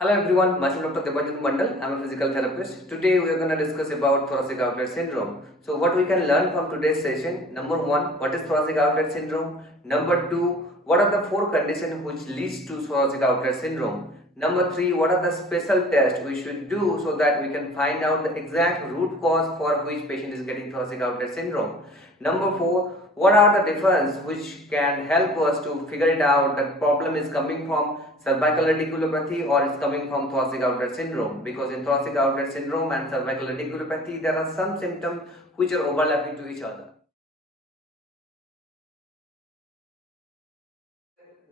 Hello everyone, myself Dr. Mandal. I'm a physical therapist. Today we are going to discuss about thoracic outlet syndrome. So what we can learn from today's session: number one, what is thoracic outlet syndrome? Number two, what are the four conditions which leads to thoracic outlet syndrome? Number three, what are the special tests we should do so that we can find out the exact root cause for which patient is getting thoracic outlet syndrome? Number four, what are the difference which can help us to figure it out that problem is coming from cervical radiculopathy or is coming from thoracic outlet syndrome, because in thoracic outlet syndrome and cervical radiculopathy there are some symptoms which are overlapping to each other.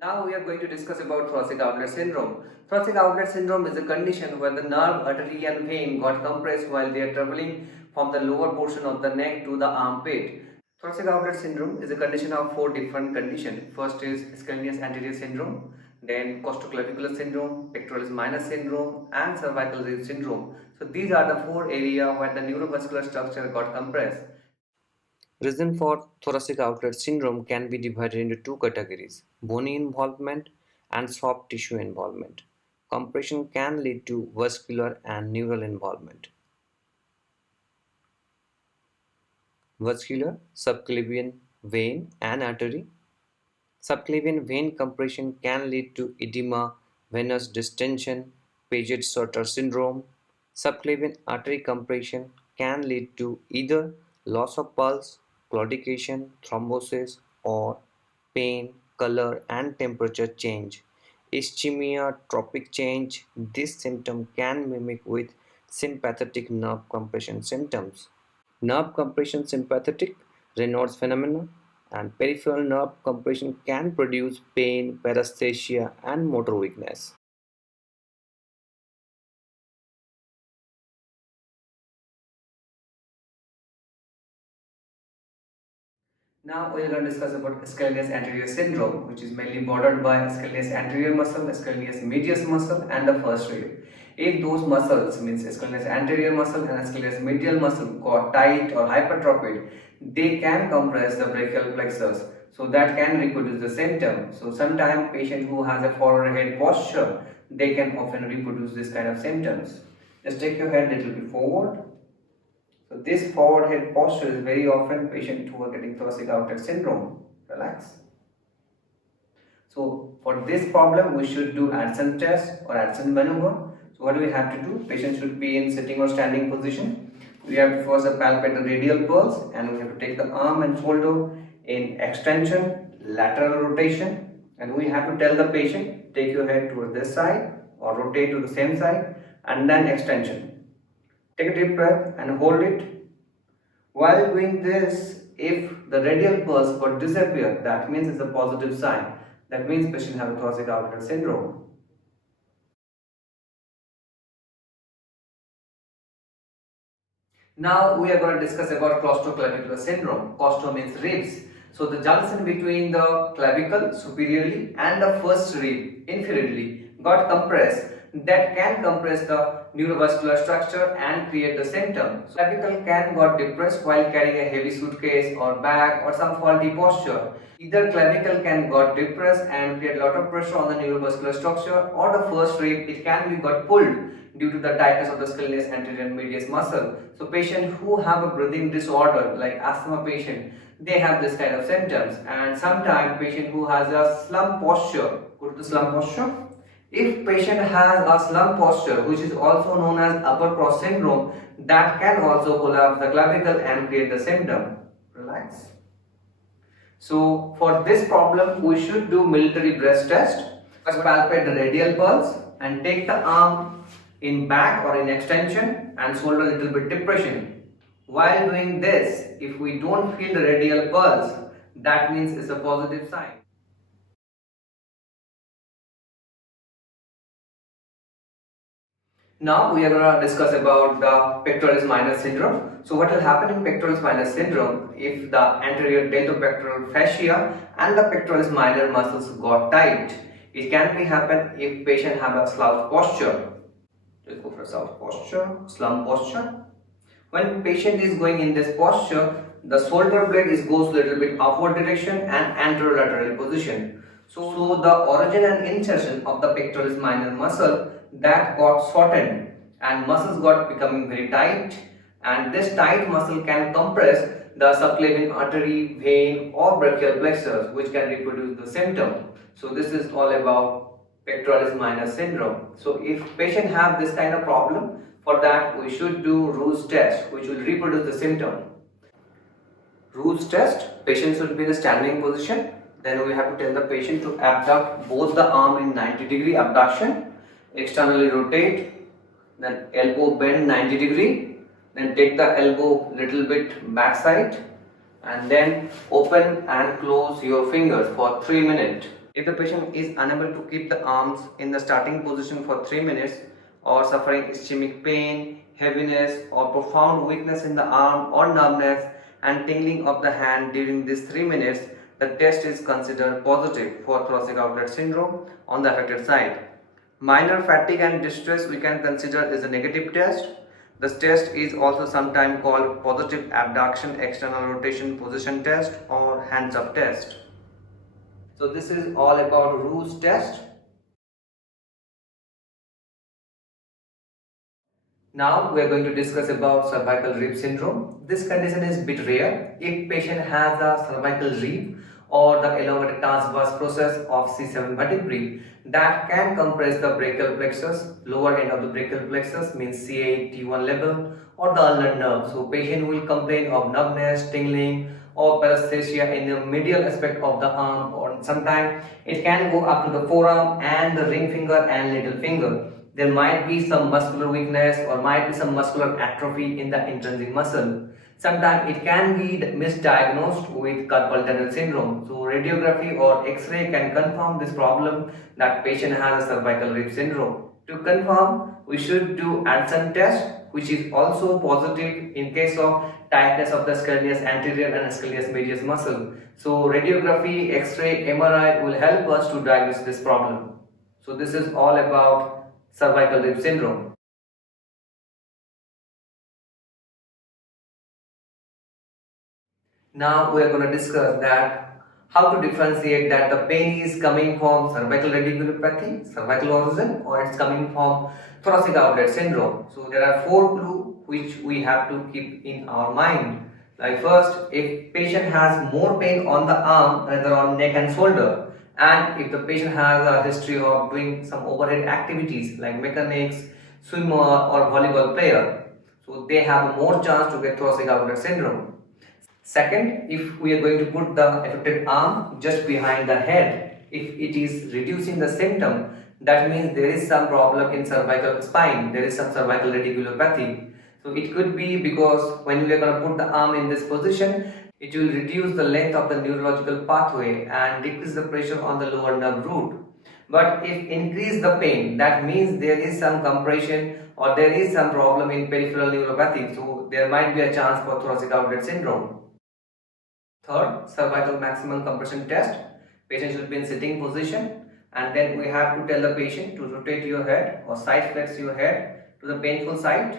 Now we are going to discuss about thoracic outlet syndrome. Thoracic outlet syndrome is a condition where the nerve, artery and vein got compressed while they are traveling from the lower portion of the neck to the armpit. Thoracic outlet syndrome is a condition of four different conditions. First is scalenus anterior syndrome, then Costoclavicular syndrome, pectoralis minor syndrome and cervical radiculopathy syndrome. So these are the four areas where the neurovascular structure got compressed. Reason for thoracic outlet syndrome can be divided into two categories: bony involvement and soft tissue involvement. Compression can lead to vascular and neural involvement. Vascular, subclavian vein and artery. Subclavian vein compression can lead to edema, venous distension, Paget-Soter syndrome. Subclavian artery compression can lead to either loss of pulse, claudication, thrombosis, or pain, color, and temperature change. Ischemia, tropic change. This symptom can mimic with sympathetic nerve compression symptoms. Nerve compression sympathetic, Raynaud's phenomena, and peripheral nerve compression can produce pain, paresthesia, and motor weakness. Now we are going to discuss about scalenus anterior syndrome, which is mainly bordered by scalenus anterior muscle, scalenus medius muscle, and the first rib. If those muscles, means scalenus anterior muscle and scalenus medial muscle, got tight or hypertrophied, they can compress the brachial plexus. So that can reproduce the symptom. So sometimes patient who has a forward head posture, they can often reproduce this kind of symptoms. Just take your head a little bit forward. So this forward head posture is very often patient who are getting thoracic outlet syndrome. Relax. So for this problem we should do Addison test or Addison maneuver. So what do we have to do? Patient should be in sitting or standing position. We have to first palpate the radial pulse and we have to take the arm and shoulder in extension, lateral rotation, and we have to tell the patient take your head towards this side or rotate to the same side and then extension. Take a deep breath and hold it. While doing this, if the radial pulse got disappear, that means it's a positive sign. That means patient have a thoracic outlet syndrome. Now we are going to discuss about Costoclavicular syndrome. Costo means ribs. So the junction between the clavicle superiorly and the first rib inferiorly got compressed. That can compress the neurovascular structure and create the symptom. So clavicle can got depressed while carrying a heavy suitcase or bag or some faulty posture. Either clavicle can got depressed and create a lot of pressure on the neurovascular structure, or the first rib it can be got pulled due to the tightness of the scalenus anterior and medius muscle. So patient who have a breathing disorder like asthma patient, they have this kind of symptoms. And sometimes patient who has a slump posture, go to the slump posture. If patient has a slump posture, which is also known as upper cross syndrome, that can also collapse the clavicle and create the symptom. Relax. So for this problem, we should do military breast test. First palpate the radial pulse and take the arm in back or in extension and shoulder a little bit depression. While doing this, if we don't feel the radial pulse, that means it's a positive sign. Now we are going to discuss about the pectoralis minor syndrome. So what will happen in pectoralis minor syndrome if the anterior deltopectoral fascia and the pectoralis minor muscles got tight? It can be happen if patient have a slouch posture. Just go for a slouch posture, slump posture. When patient is going in this posture, the shoulder blade goes a little bit upward direction and anterior-lateral position. So the origin and insertion of the pectoralis minor muscle that got shortened and muscles got becoming very tight, and this tight muscle can compress the subclavian artery, vein or brachial plexus, which can reproduce the symptom. So this is all about pectoralis minor syndrome. So if patient have this kind of problem, for that we should do Roos test, which will reproduce the symptom. Roos test, patient should be in a standing position. Then we have to tell the patient to abduct both the arm in 90-degree abduction, externally rotate, then elbow bend 90-degree, then take the elbow little bit backside, and then open and close your fingers for 3 minutes. If the patient is unable to keep the arms in the starting position for 3 minutes, or suffering ischemic pain, heaviness or profound weakness in the arm or numbness and tingling of the hand during these 3 minutes, the test is considered positive for thoracic outlet syndrome on the affected side. Minor fatigue and distress we can consider is a negative test. This test is also sometimes called positive abduction external rotation position test or hands up test. So this is all about Roos test. Now we are going to discuss about cervical rib syndrome. This condition is a bit rare. If patient has a cervical rib or the elongated transverse process of C7 vertebrae that can compress the brachial plexus, lower end of the brachial plexus means C8, T1 level or the ulnar nerve. So patient will complain of numbness, tingling or paresthesia in the medial aspect of the arm, or sometimes it can go up to the forearm and the ring finger and little finger. There might be some muscular weakness or might be some muscular atrophy in the intrinsic muscle. Sometimes it can be misdiagnosed with carpal tunnel syndrome. So radiography or X-ray can confirm this problem that patient has a cervical rib syndrome. To confirm, we should do Anderson test, which is also positive in case of tightness of the scalenus anterior and scalenus medius muscle. So radiography, X-ray, MRI will help us to diagnose this problem. So this is all about cervical rib syndrome. Now we are going to discuss that how to differentiate that the pain is coming from cervical radiculopathy, cervical origin, or it's coming from thoracic outlet syndrome. So there are 4 clues which we have to keep in our mind. Like first, if patient has more pain on the arm rather on neck and shoulder, and if the patient has a history of doing some overhead activities like mechanics, swimmer or volleyball player, so they have more chance to get thoracic outlet syndrome. Second, if we are going to put the affected arm just behind the head, if it is reducing the symptom, that means there is some problem in cervical spine, there is some cervical radiculopathy. So it could be because when we are going to put the arm in this position, it will reduce the length of the neurological pathway and decrease the pressure on the lower nerve root. But if increase the pain, that means there is some compression or there is some problem in peripheral neuropathy. So there might be a chance for thoracic outlet syndrome. Third, cervical maximum compression test. Patient should be in sitting position, and then we have to tell the patient to rotate your head or side flex your head to the painful side,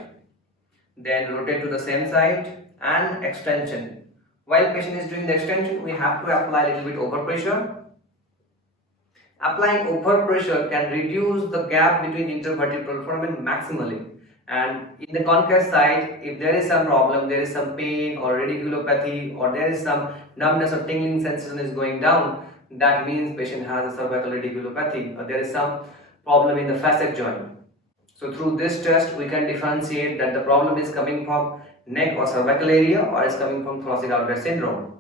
then rotate to the same side and extension. While patient is doing the extension, we have to apply a little bit overpressure. Applying overpressure can reduce the gap between intervertebral foramen maximally. And in the concave side, if there is some problem, there is some pain or radiculopathy or there is some numbness or tingling sensation is going down, that means patient has a cervical radiculopathy or there is some problem in the facet joint. So through this test, we can differentiate that the problem is coming from neck or cervical area or is coming from thoracic outlet syndrome.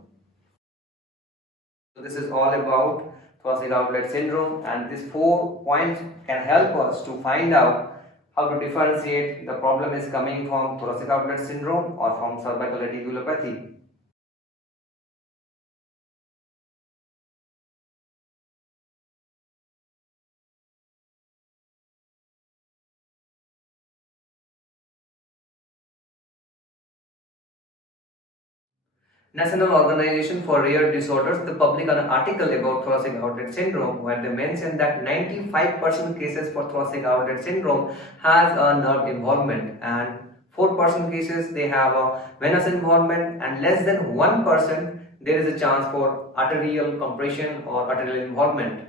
So this is all about thoracic outlet syndrome, and these 4 points can help us to find out how to differentiate the problem is coming from thoracic outlet syndrome or from cervical radiculopathy. National Organization for Rare Disorders, they published an article about thoracic outlet syndrome where they mentioned that 95% cases for thoracic outlet syndrome has a nerve involvement and 4% cases they have a venous involvement, and less than 1% there is a chance for arterial compression or arterial involvement.